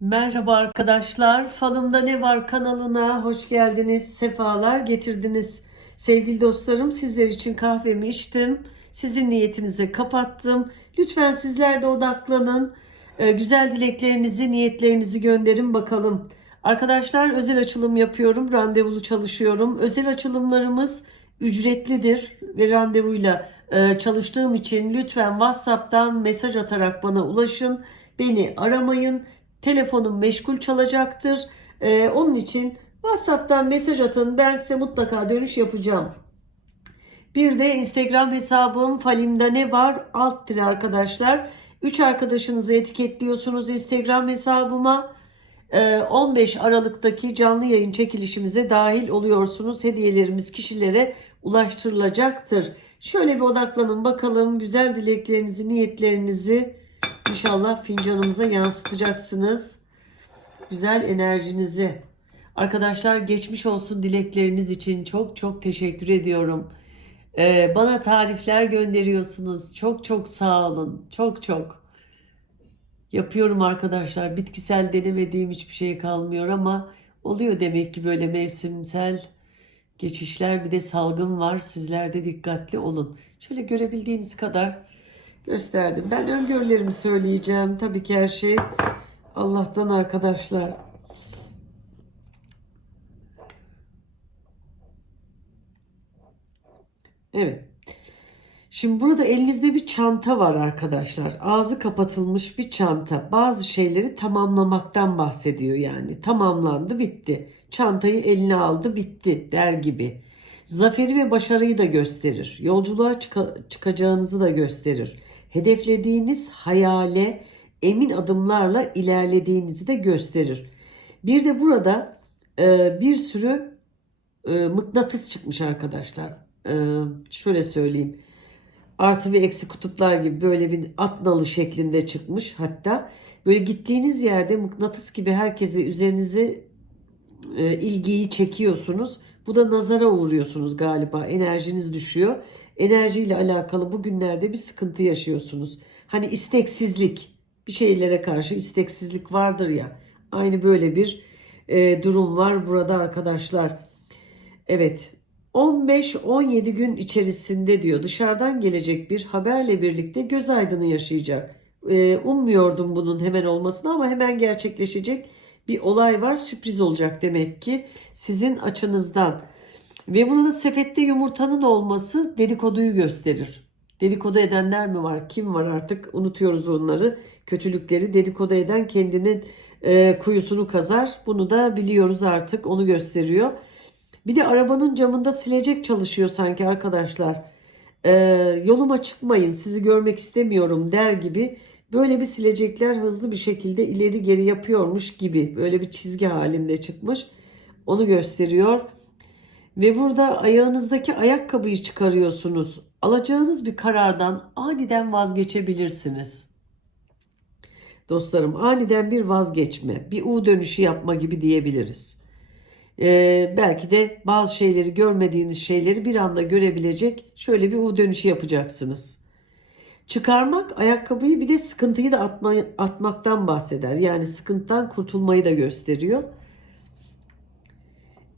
Merhaba arkadaşlar. Falımda ne var kanalına hoş geldiniz. Sefalar getirdiniz. Sevgili dostlarım sizler için kahvemi içtim. Sizin niyetinize kapattım. Lütfen sizler de odaklanın. Ee, güzel dileklerinizi, niyetlerinizi gönderin bakalım. Arkadaşlar özel açılım yapıyorum. Randevulu çalışıyorum. Özel açılımlarımız ücretlidir ve randevuyla e, çalıştığım için lütfen WhatsApp'tan mesaj atarak bana ulaşın. Beni aramayın. Telefonum meşgul çalacaktır. E, onun için WhatsApp'tan mesaj atın. Ben size mutlaka dönüş yapacağım. Bir de Instagram hesabım Falim'de ne var? Alt tire arkadaşlar. 3 arkadaşınızı etiketliyorsunuz Instagram hesabıma. Ee, 15 Aralık'taki canlı yayın çekilişimize dahil oluyorsunuz. Hediyelerimiz kişilere ulaştırılacaktır. Şöyle bir odaklanın bakalım. Güzel dileklerinizi, niyetlerinizi inşallah fincanımıza yansıtacaksınız. Güzel enerjinizi. Arkadaşlar geçmiş olsun dilekleriniz için çok çok teşekkür ediyorum. Ee, bana tarifler gönderiyorsunuz. Çok çok sağ olun. Çok çok. Yapıyorum arkadaşlar. Bitkisel denemediğim hiçbir şey kalmıyor ama oluyor demek ki böyle mevsimsel geçişler bir de salgın var. Sizler de dikkatli olun. Şöyle görebildiğiniz kadar gösterdim. Ben öngörülerimi söyleyeceğim. Tabii ki her şey Allah'tan arkadaşlar. Evet. Şimdi burada elinizde bir çanta var arkadaşlar. Ağzı kapatılmış bir çanta. Bazı şeyleri tamamlamaktan bahsediyor yani. Tamamlandı, bitti. Çantayı eline aldı, bitti der gibi. Zaferi ve başarıyı da gösterir. Yolculuğa çıka- çıkacağınızı da gösterir. Hedeflediğiniz hayale emin adımlarla ilerlediğinizi de gösterir. Bir de burada e, bir sürü e, mıknatıs çıkmış arkadaşlar. E, şöyle söyleyeyim. Artı ve eksi kutuplar gibi böyle bir at nalı şeklinde çıkmış. Hatta böyle gittiğiniz yerde mıknatıs gibi herkese üzerinize e, ilgiyi çekiyorsunuz. Bu da nazara uğruyorsunuz galiba. Enerjiniz düşüyor. Enerjiyle alakalı bugünlerde bir sıkıntı yaşıyorsunuz. Hani isteksizlik, bir şeylere karşı isteksizlik vardır ya. Aynı böyle bir e, durum var burada arkadaşlar. Evet 15-17 gün içerisinde diyor dışarıdan gelecek bir haberle birlikte göz aydını yaşayacak. Ee, ummuyordum bunun hemen olmasını ama hemen gerçekleşecek bir olay var. Sürpriz olacak demek ki sizin açınızdan. Ve burada sepette yumurtanın olması dedikoduyu gösterir. Dedikodu edenler mi var? Kim var artık? Unutuyoruz onları. Kötülükleri dedikodu eden kendinin e, kuyusunu kazar. Bunu da biliyoruz artık. Onu gösteriyor. Bir de arabanın camında silecek çalışıyor sanki arkadaşlar. Ee, yoluma çıkmayın sizi görmek istemiyorum der gibi böyle bir silecekler hızlı bir şekilde ileri geri yapıyormuş gibi böyle bir çizgi halinde çıkmış. Onu gösteriyor. Ve burada ayağınızdaki ayakkabıyı çıkarıyorsunuz. Alacağınız bir karardan aniden vazgeçebilirsiniz. Dostlarım aniden bir vazgeçme, bir U dönüşü yapma gibi diyebiliriz. Ee, belki de bazı şeyleri görmediğiniz şeyleri bir anda görebilecek şöyle bir U dönüşü yapacaksınız. Çıkarmak ayakkabıyı bir de sıkıntıyı da atma, atmaktan bahseder. Yani sıkıntıdan kurtulmayı da gösteriyor.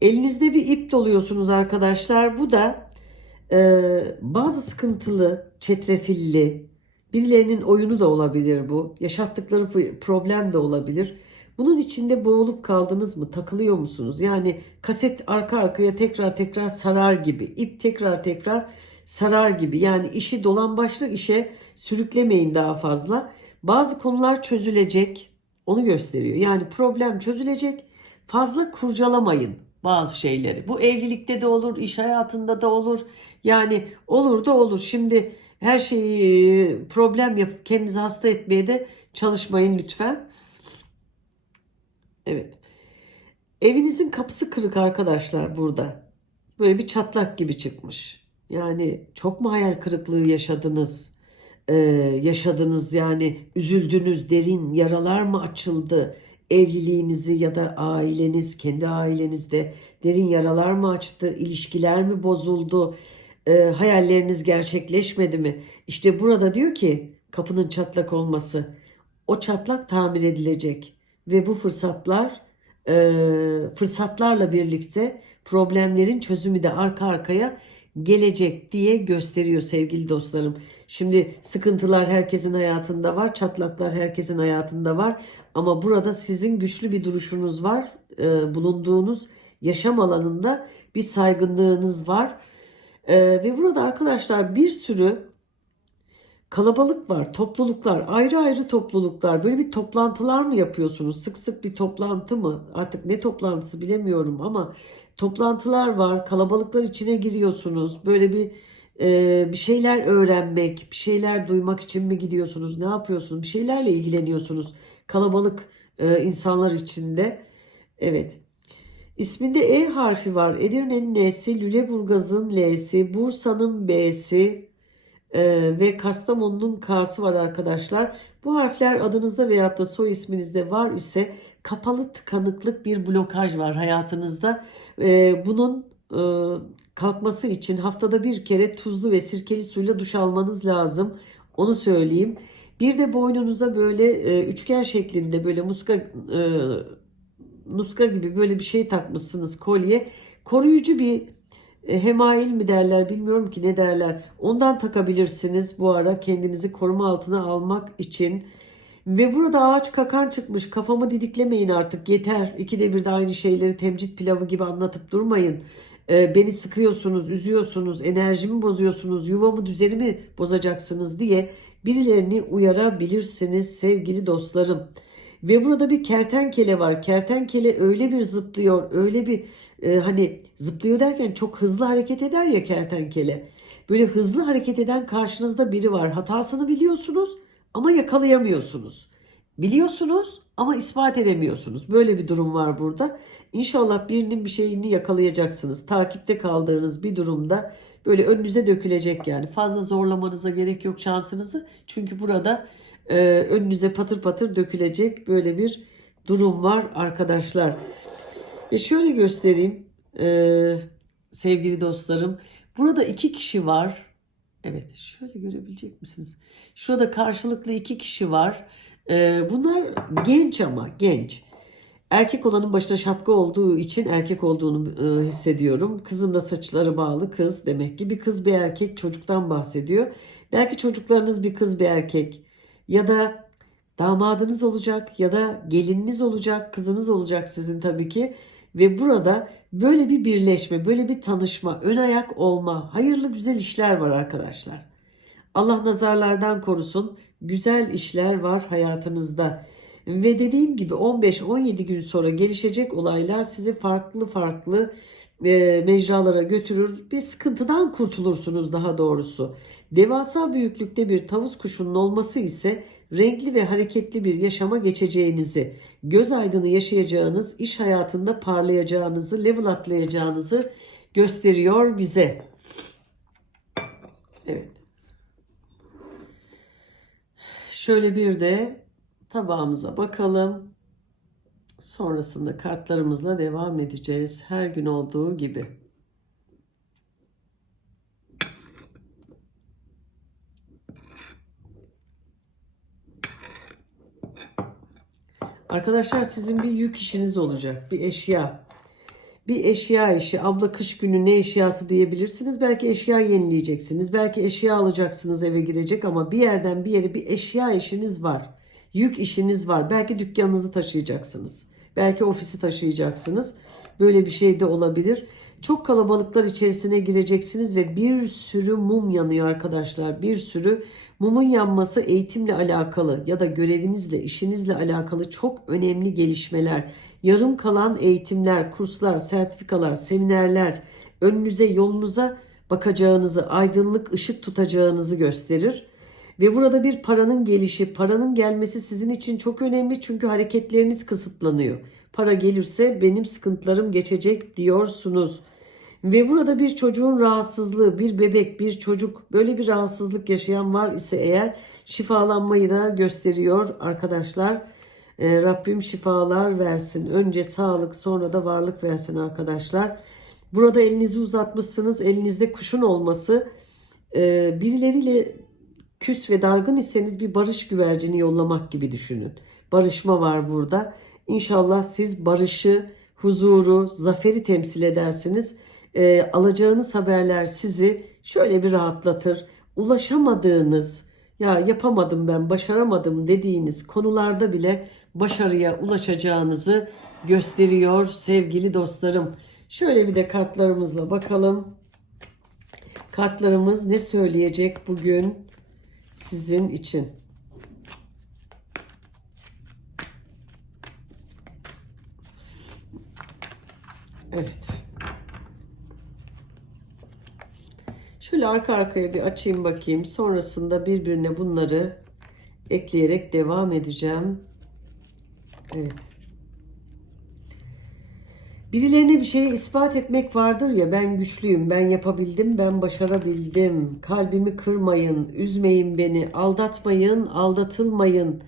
Elinizde bir ip doluyorsunuz arkadaşlar. Bu da e, bazı sıkıntılı, çetrefilli, birilerinin oyunu da olabilir bu. Yaşattıkları problem de olabilir. Bunun içinde boğulup kaldınız mı? Takılıyor musunuz? Yani kaset arka arkaya tekrar tekrar sarar gibi, ip tekrar tekrar sarar gibi. Yani işi dolan başlı işe sürüklemeyin daha fazla. Bazı konular çözülecek. Onu gösteriyor. Yani problem çözülecek. Fazla kurcalamayın bazı şeyleri. Bu evlilikte de olur, iş hayatında da olur. Yani olur da olur. Şimdi her şeyi problem yapıp kendinizi hasta etmeye de çalışmayın lütfen. Evet. Evinizin kapısı kırık arkadaşlar burada. Böyle bir çatlak gibi çıkmış. Yani çok mu hayal kırıklığı yaşadınız? Ee, yaşadınız yani üzüldünüz, derin yaralar mı açıldı? Evliliğinizi ya da aileniz, kendi ailenizde derin yaralar mı açtı? İlişkiler mi bozuldu? Ee, hayalleriniz gerçekleşmedi mi? İşte burada diyor ki kapının çatlak olması. O çatlak tamir edilecek ve bu fırsatlar e, fırsatlarla birlikte problemlerin çözümü de arka arkaya gelecek diye gösteriyor sevgili dostlarım. Şimdi sıkıntılar herkesin hayatında var, çatlaklar herkesin hayatında var ama burada sizin güçlü bir duruşunuz var. E, bulunduğunuz yaşam alanında bir saygınlığınız var. E, ve burada arkadaşlar bir sürü kalabalık var, topluluklar, ayrı ayrı topluluklar. Böyle bir toplantılar mı yapıyorsunuz? Sık sık bir toplantı mı? Artık ne toplantısı bilemiyorum ama toplantılar var. Kalabalıklar içine giriyorsunuz. Böyle bir e, bir şeyler öğrenmek, bir şeyler duymak için mi gidiyorsunuz? Ne yapıyorsunuz? Bir şeylerle ilgileniyorsunuz. Kalabalık e, insanlar içinde. Evet. İsminde E harfi var. Edirne'nin N'si, Lüleburgaz'ın L'si, Bursa'nın B'si, ee, ve Kastamonu'nun K'sı var arkadaşlar. Bu harfler adınızda veyahut da soy isminizde var ise kapalı tıkanıklık bir blokaj var hayatınızda. Ee, bunun e, kalkması için haftada bir kere tuzlu ve sirkeli suyla duş almanız lazım. Onu söyleyeyim. Bir de boynunuza böyle e, üçgen şeklinde böyle muska e, muska gibi böyle bir şey takmışsınız kolye. Koruyucu bir e, hemail mi derler bilmiyorum ki ne derler. Ondan takabilirsiniz bu ara kendinizi koruma altına almak için. Ve burada ağaç kakan çıkmış. Kafamı didiklemeyin artık yeter. İkide bir de aynı şeyleri temcit pilavı gibi anlatıp durmayın. Ee, beni sıkıyorsunuz, üzüyorsunuz, enerjimi bozuyorsunuz, yuvamı düzenimi bozacaksınız diye birilerini uyarabilirsiniz sevgili dostlarım. Ve burada bir kertenkele var. Kertenkele öyle bir zıplıyor, öyle bir e, hani zıplıyor derken çok hızlı hareket eder ya kertenkele. Böyle hızlı hareket eden karşınızda biri var. Hatasını biliyorsunuz ama yakalayamıyorsunuz. Biliyorsunuz ama ispat edemiyorsunuz. Böyle bir durum var burada. İnşallah birinin bir şeyini yakalayacaksınız. Takipte kaldığınız bir durumda böyle önünüze dökülecek yani. Fazla zorlamanıza gerek yok şansınızı. Çünkü burada e, önünüze patır patır dökülecek böyle bir durum var arkadaşlar. Ve şöyle göstereyim e, sevgili dostlarım. Burada iki kişi var. Evet şöyle görebilecek misiniz? Şurada karşılıklı iki kişi var. E, bunlar genç ama genç. Erkek olanın başına şapka olduğu için erkek olduğunu e, hissediyorum. Kızın da saçları bağlı kız demek ki bir kız bir erkek çocuktan bahsediyor. Belki çocuklarınız bir kız bir erkek ya da damadınız olacak ya da gelininiz olacak, kızınız olacak sizin tabii ki. Ve burada böyle bir birleşme, böyle bir tanışma, ön ayak olma, hayırlı güzel işler var arkadaşlar. Allah nazarlardan korusun. Güzel işler var hayatınızda. Ve dediğim gibi 15-17 gün sonra gelişecek olaylar sizi farklı farklı e, mecralara götürür. Bir sıkıntıdan kurtulursunuz daha doğrusu. Devasa büyüklükte bir tavus kuşunun olması ise renkli ve hareketli bir yaşama geçeceğinizi, göz aydını yaşayacağınız, iş hayatında parlayacağınızı, level atlayacağınızı gösteriyor bize. Evet. Şöyle bir de tabağımıza bakalım. Sonrasında kartlarımızla devam edeceğiz. Her gün olduğu gibi. Arkadaşlar sizin bir yük işiniz olacak. Bir eşya. Bir eşya işi. Abla kış günü ne eşyası diyebilirsiniz. Belki eşya yenileyeceksiniz. Belki eşya alacaksınız eve girecek ama bir yerden bir yere bir eşya işiniz var. Yük işiniz var. Belki dükkanınızı taşıyacaksınız. Belki ofisi taşıyacaksınız. Böyle bir şey de olabilir. Çok kalabalıklar içerisine gireceksiniz ve bir sürü mum yanıyor arkadaşlar. Bir sürü mumun yanması eğitimle alakalı ya da görevinizle, işinizle alakalı çok önemli gelişmeler. Yarım kalan eğitimler, kurslar, sertifikalar, seminerler önünüze, yolunuza bakacağınızı, aydınlık ışık tutacağınızı gösterir. Ve burada bir paranın gelişi, paranın gelmesi sizin için çok önemli çünkü hareketleriniz kısıtlanıyor. Para gelirse benim sıkıntılarım geçecek diyorsunuz. Ve burada bir çocuğun rahatsızlığı, bir bebek, bir çocuk böyle bir rahatsızlık yaşayan var ise eğer şifalanmayı da gösteriyor arkadaşlar. Ee, Rabbim şifalar versin. Önce sağlık sonra da varlık versin arkadaşlar. Burada elinizi uzatmışsınız. Elinizde kuşun olması e, birileriyle küs ve dargın iseniz bir barış güvercini yollamak gibi düşünün. Barışma var burada. İnşallah siz barışı, huzuru, zaferi temsil edersiniz. Ee, alacağınız haberler sizi şöyle bir rahatlatır. Ulaşamadığınız, ya yapamadım ben, başaramadım dediğiniz konularda bile başarıya ulaşacağınızı gösteriyor sevgili dostlarım. Şöyle bir de kartlarımızla bakalım. Kartlarımız ne söyleyecek bugün sizin için? Evet. Şöyle arka arkaya bir açayım bakayım. Sonrasında birbirine bunları ekleyerek devam edeceğim. Evet. Birilerine bir şeyi ispat etmek vardır ya ben güçlüyüm, ben yapabildim, ben başarabildim. Kalbimi kırmayın, üzmeyin beni, aldatmayın, aldatılmayın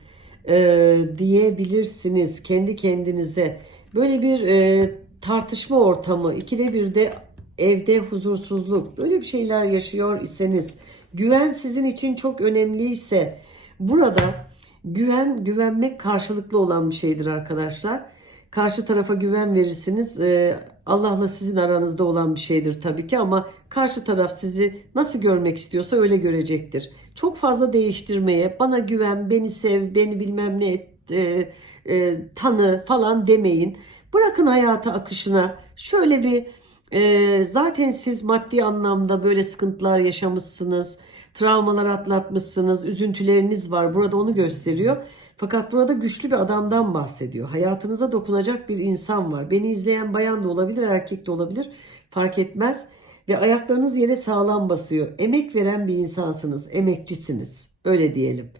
e, diyebilirsiniz kendi kendinize. Böyle bir e, tartışma ortamı, ikide bir de evde huzursuzluk, böyle bir şeyler yaşıyor iseniz, güven sizin için çok önemliyse, burada güven, güvenmek karşılıklı olan bir şeydir arkadaşlar. Karşı tarafa güven verirsiniz. Ee, Allah'la sizin aranızda olan bir şeydir tabii ki ama karşı taraf sizi nasıl görmek istiyorsa öyle görecektir. Çok fazla değiştirmeye, bana güven, beni sev, beni bilmem ne et, e, e, tanı falan demeyin. Bırakın hayatı akışına. Şöyle bir e, zaten siz maddi anlamda böyle sıkıntılar yaşamışsınız. Travmalar atlatmışsınız, üzüntüleriniz var. Burada onu gösteriyor. Fakat burada güçlü bir adamdan bahsediyor. Hayatınıza dokunacak bir insan var. Beni izleyen bayan da olabilir, erkek de olabilir. Fark etmez. Ve ayaklarınız yere sağlam basıyor. Emek veren bir insansınız, emekçisiniz. Öyle diyelim.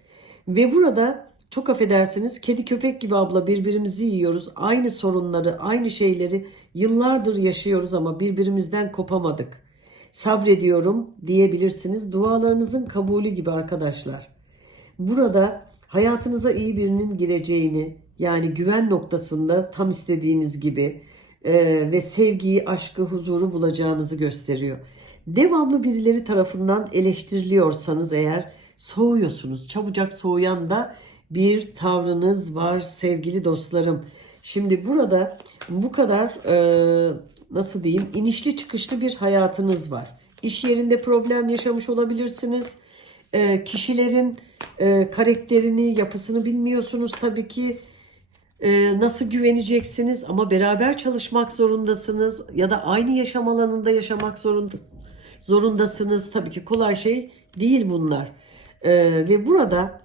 Ve burada çok affedersiniz kedi köpek gibi abla birbirimizi yiyoruz. Aynı sorunları, aynı şeyleri yıllardır yaşıyoruz ama birbirimizden kopamadık. Sabrediyorum diyebilirsiniz. Dualarınızın kabulü gibi arkadaşlar. Burada hayatınıza iyi birinin gireceğini yani güven noktasında tam istediğiniz gibi e, ve sevgiyi, aşkı, huzuru bulacağınızı gösteriyor. Devamlı birileri tarafından eleştiriliyorsanız eğer soğuyorsunuz. Çabucak soğuyan da bir tavrınız var sevgili dostlarım. Şimdi burada bu kadar e, nasıl diyeyim inişli çıkışlı bir hayatınız var. İş yerinde problem yaşamış olabilirsiniz. E, kişilerin e, karakterini, yapısını bilmiyorsunuz tabii ki. E, nasıl güveneceksiniz ama beraber çalışmak zorundasınız ya da aynı yaşam alanında yaşamak zorunda zorundasınız. Tabii ki kolay şey değil bunlar. E, ve burada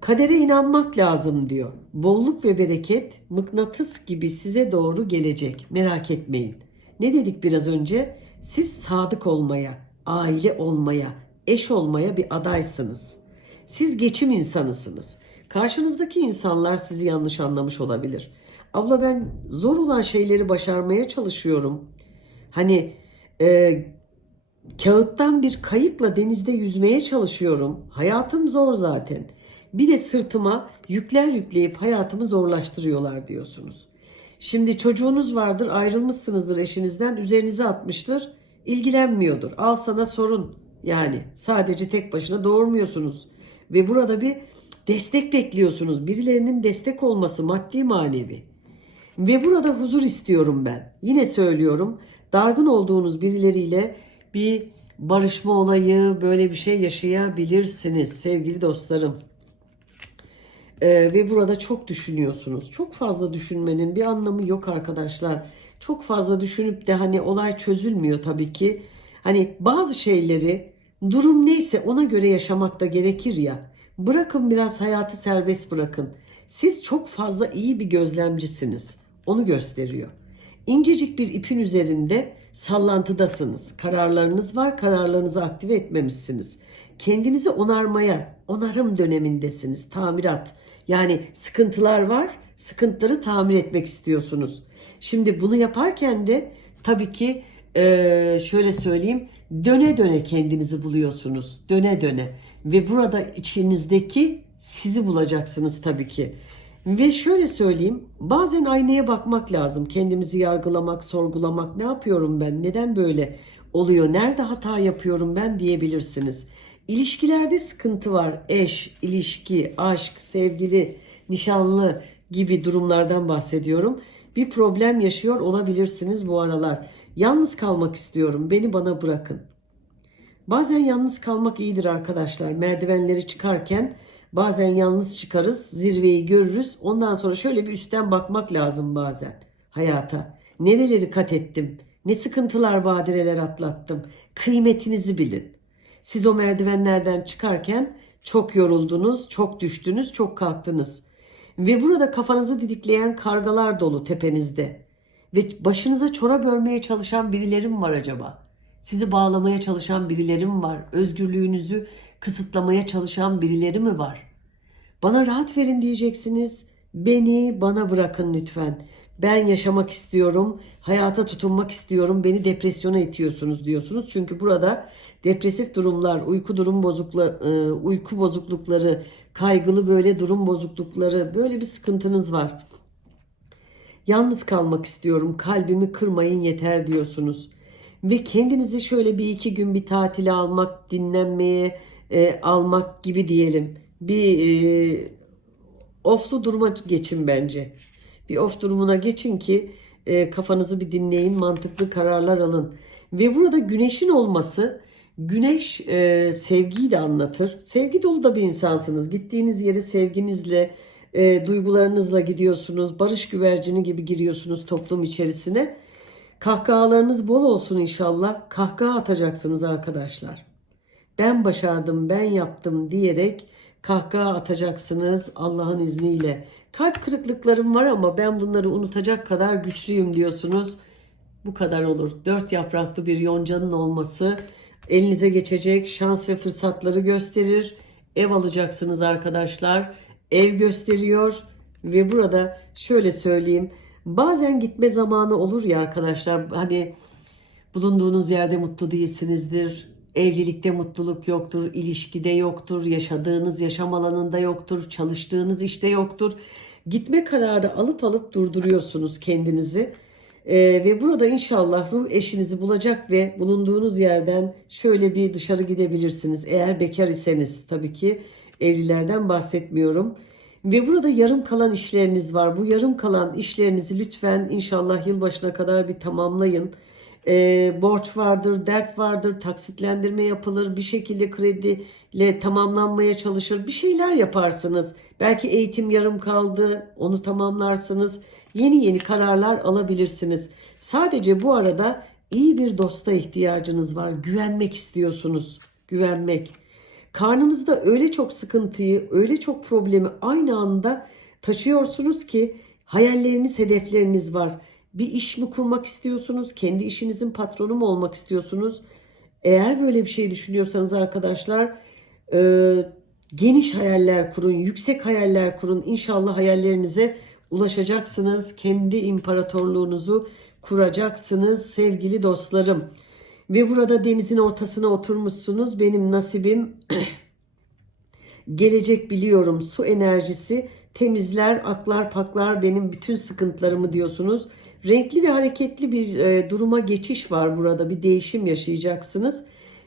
kadere inanmak lazım diyor. Bolluk ve bereket mıknatıs gibi size doğru gelecek. Merak etmeyin. Ne dedik biraz önce? Siz sadık olmaya, aile olmaya, eş olmaya bir adaysınız. Siz geçim insanısınız. Karşınızdaki insanlar sizi yanlış anlamış olabilir. Abla ben zor olan şeyleri başarmaya çalışıyorum. Hani e, kağıttan bir kayıkla denizde yüzmeye çalışıyorum. Hayatım zor zaten. Bir de sırtıma yükler yükleyip hayatımı zorlaştırıyorlar diyorsunuz. Şimdi çocuğunuz vardır, ayrılmışsınızdır eşinizden, üzerinize atmıştır, ilgilenmiyordur. Al sana sorun. Yani sadece tek başına doğurmuyorsunuz. Ve burada bir destek bekliyorsunuz. Birilerinin destek olması maddi manevi. Ve burada huzur istiyorum ben. Yine söylüyorum. Dargın olduğunuz birileriyle bir barışma olayı, böyle bir şey yaşayabilirsiniz sevgili dostlarım. Ee, ve burada çok düşünüyorsunuz. Çok fazla düşünmenin bir anlamı yok arkadaşlar. Çok fazla düşünüp de hani olay çözülmüyor tabii ki. Hani bazı şeyleri durum neyse ona göre yaşamak da gerekir ya. Bırakın biraz hayatı serbest bırakın. Siz çok fazla iyi bir gözlemcisiniz. Onu gösteriyor. İncecik bir ipin üzerinde sallantıdasınız. Kararlarınız var, kararlarınızı aktive etmemişsiniz. Kendinizi onarmaya, onarım dönemindesiniz. Tamirat. Yani sıkıntılar var, sıkıntıları tamir etmek istiyorsunuz. Şimdi bunu yaparken de tabii ki eee, şöyle söyleyeyim, döne döne kendinizi buluyorsunuz. Döne döne. Ve burada içinizdeki sizi bulacaksınız tabii ki. Ve şöyle söyleyeyim, bazen aynaya bakmak lazım. Kendimizi yargılamak, sorgulamak. Ne yapıyorum ben? Neden böyle oluyor? Nerede hata yapıyorum ben diyebilirsiniz. İlişkilerde sıkıntı var. Eş, ilişki, aşk, sevgili, nişanlı, gibi durumlardan bahsediyorum. Bir problem yaşıyor olabilirsiniz bu aralar. Yalnız kalmak istiyorum. Beni bana bırakın. Bazen yalnız kalmak iyidir arkadaşlar. Merdivenleri çıkarken bazen yalnız çıkarız, zirveyi görürüz. Ondan sonra şöyle bir üstten bakmak lazım bazen hayata. Nereleri kat ettim? Ne sıkıntılar, badireler atlattım? Kıymetinizi bilin. Siz o merdivenlerden çıkarken çok yoruldunuz, çok düştünüz, çok kalktınız. Ve burada kafanızı didikleyen kargalar dolu tepenizde. Ve başınıza çorap örmeye çalışan birileri mi var acaba? Sizi bağlamaya çalışan birileri mi var? Özgürlüğünüzü kısıtlamaya çalışan birileri mi var? Bana rahat verin diyeceksiniz. Beni bana bırakın lütfen. Ben yaşamak istiyorum, hayata tutunmak istiyorum. Beni depresyona itiyorsunuz diyorsunuz. Çünkü burada depresif durumlar, uyku durum bozukluğu, e, uyku bozuklukları, kaygılı böyle durum bozuklukları, böyle bir sıkıntınız var. Yalnız kalmak istiyorum. Kalbimi kırmayın yeter diyorsunuz. Ve kendinizi şöyle bir iki gün bir tatile almak, dinlenmeye e, almak gibi diyelim. Bir e, oflu duruma geçin bence. Bir off durumuna geçin ki e, kafanızı bir dinleyin, mantıklı kararlar alın. Ve burada güneşin olması, güneş e, sevgiyi de anlatır. Sevgi dolu da bir insansınız. Gittiğiniz yere sevginizle, e, duygularınızla gidiyorsunuz. Barış güvercini gibi giriyorsunuz toplum içerisine. Kahkahalarınız bol olsun inşallah. Kahkaha atacaksınız arkadaşlar. Ben başardım, ben yaptım diyerek kahkaha atacaksınız Allah'ın izniyle. Kalp kırıklıklarım var ama ben bunları unutacak kadar güçlüyüm diyorsunuz. Bu kadar olur. Dört yapraklı bir yoncanın olması elinize geçecek şans ve fırsatları gösterir. Ev alacaksınız arkadaşlar. Ev gösteriyor ve burada şöyle söyleyeyim. Bazen gitme zamanı olur ya arkadaşlar. Hani bulunduğunuz yerde mutlu değilsinizdir. Evlilikte mutluluk yoktur, ilişkide yoktur, yaşadığınız yaşam alanında yoktur, çalıştığınız işte yoktur. Gitme kararı alıp alıp durduruyorsunuz kendinizi. Ee, ve burada inşallah ruh eşinizi bulacak ve bulunduğunuz yerden şöyle bir dışarı gidebilirsiniz. Eğer bekar iseniz tabii ki evlilerden bahsetmiyorum. Ve burada yarım kalan işleriniz var. Bu yarım kalan işlerinizi lütfen inşallah yılbaşına kadar bir tamamlayın. Ee, borç vardır, dert vardır, taksitlendirme yapılır, bir şekilde krediyle tamamlanmaya çalışır, bir şeyler yaparsınız. Belki eğitim yarım kaldı, onu tamamlarsınız. Yeni yeni kararlar alabilirsiniz. Sadece bu arada iyi bir dosta ihtiyacınız var. Güvenmek istiyorsunuz. Güvenmek. Karnınızda öyle çok sıkıntıyı, öyle çok problemi aynı anda taşıyorsunuz ki hayalleriniz, hedefleriniz var. Bir iş mi kurmak istiyorsunuz? Kendi işinizin patronu mu olmak istiyorsunuz? Eğer böyle bir şey düşünüyorsanız arkadaşlar e, geniş hayaller kurun, yüksek hayaller kurun. İnşallah hayallerinize ulaşacaksınız. Kendi imparatorluğunuzu kuracaksınız sevgili dostlarım. Ve burada denizin ortasına oturmuşsunuz. Benim nasibim gelecek biliyorum. Su enerjisi temizler, aklar, paklar benim bütün sıkıntılarımı diyorsunuz. Renkli ve hareketli bir e, duruma geçiş var burada. Bir değişim yaşayacaksınız.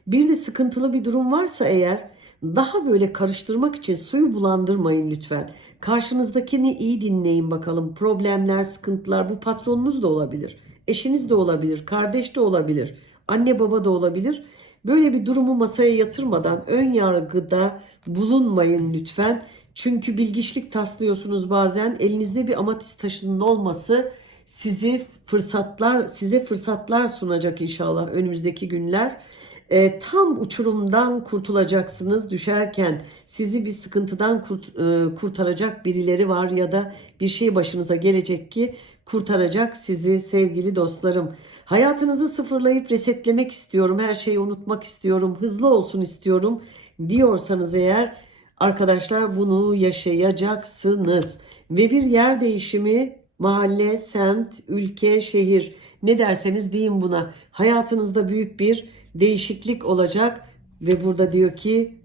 Bir de sıkıntılı bir durum varsa eğer daha böyle karıştırmak için suyu bulandırmayın lütfen. Karşınızdakini iyi dinleyin bakalım. Problemler, sıkıntılar bu patronunuz da olabilir. Eşiniz de olabilir, kardeş de olabilir, anne baba da olabilir. Böyle bir durumu masaya yatırmadan ön yargıda bulunmayın lütfen. Çünkü bilgiçlik taslıyorsunuz bazen. Elinizde bir amatist taşının olması sizi fırsatlar size fırsatlar sunacak inşallah önümüzdeki günler. E, tam uçurumdan kurtulacaksınız düşerken sizi bir sıkıntıdan kurt, e, kurtaracak birileri var ya da bir şey başınıza gelecek ki kurtaracak sizi sevgili dostlarım. Hayatınızı sıfırlayıp resetlemek istiyorum, her şeyi unutmak istiyorum, hızlı olsun istiyorum diyorsanız eğer arkadaşlar bunu yaşayacaksınız. Ve bir yer değişimi mahalle, semt, ülke, şehir ne derseniz deyin buna. Hayatınızda büyük bir değişiklik olacak ve burada diyor ki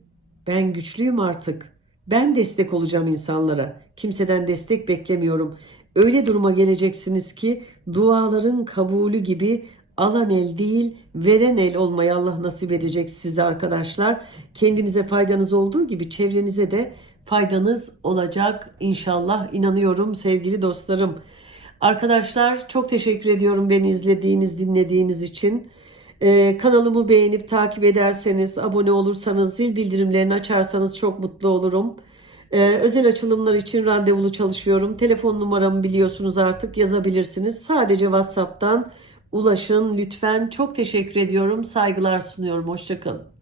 ben güçlüyüm artık. Ben destek olacağım insanlara. Kimseden destek beklemiyorum. Öyle duruma geleceksiniz ki duaların kabulü gibi alan el değil veren el olmayı Allah nasip edecek size arkadaşlar. Kendinize faydanız olduğu gibi çevrenize de faydanız olacak inşallah inanıyorum sevgili dostlarım. Arkadaşlar çok teşekkür ediyorum beni izlediğiniz, dinlediğiniz için. Ee, kanalımı beğenip takip ederseniz, abone olursanız, zil bildirimlerini açarsanız çok mutlu olurum. Ee, özel açılımlar için randevulu çalışıyorum. Telefon numaramı biliyorsunuz artık yazabilirsiniz. Sadece WhatsApp'tan ulaşın lütfen. Çok teşekkür ediyorum. Saygılar sunuyorum. Hoşçakalın.